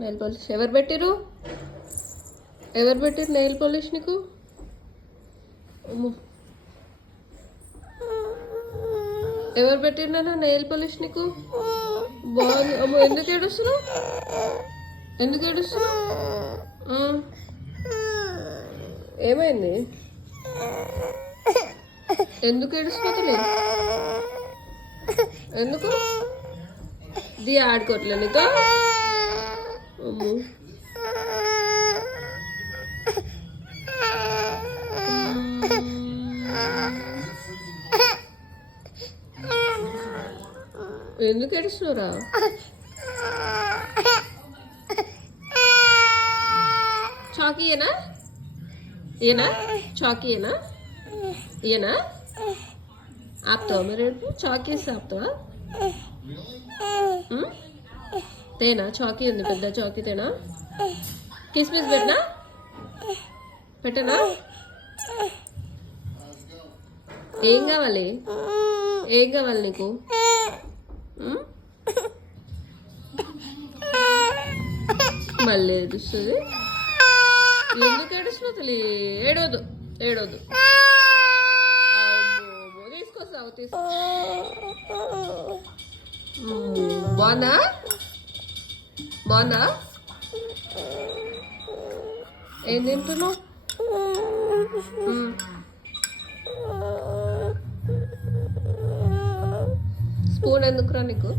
Nail polish ఎవరు పెట్టిరు nail polish నీకు? అమ్మో, ఎవరు పెట్టిరు నాన్న నెయిల్ పాలిష్ నీకు? బాగుంది. అమ్మో, ఎందుకు ఏడుస్తున్నావు? ఏమైంది? ఎందుకు ఏడుస్తున్నా? ఎందుకు ది ఆడుకోవట్లే నీతో? అమ్మో, ఎందుకు ఏడుస్తున్నారా? చాకీ ఏనా చాకీ ఏనా ఆపుతావా? మరి చాకీ వేసి ఆపుతావా? తేనా చాకీ ఉంది, పెద్ద చాకీ తేనా? కిస్మిస్ పెట్టనా? ఏం కావాలి నీకు? మళ్ళీ ఏడుస్తుంది. ఎందుకు ఏడుస్తున్నావు తల్లి? ఏడవద్దు. తీసుకొస్తావు. బాగుందా? ఏం తింటున్నావు? స్పూన్ ఎందుకురా నీకు?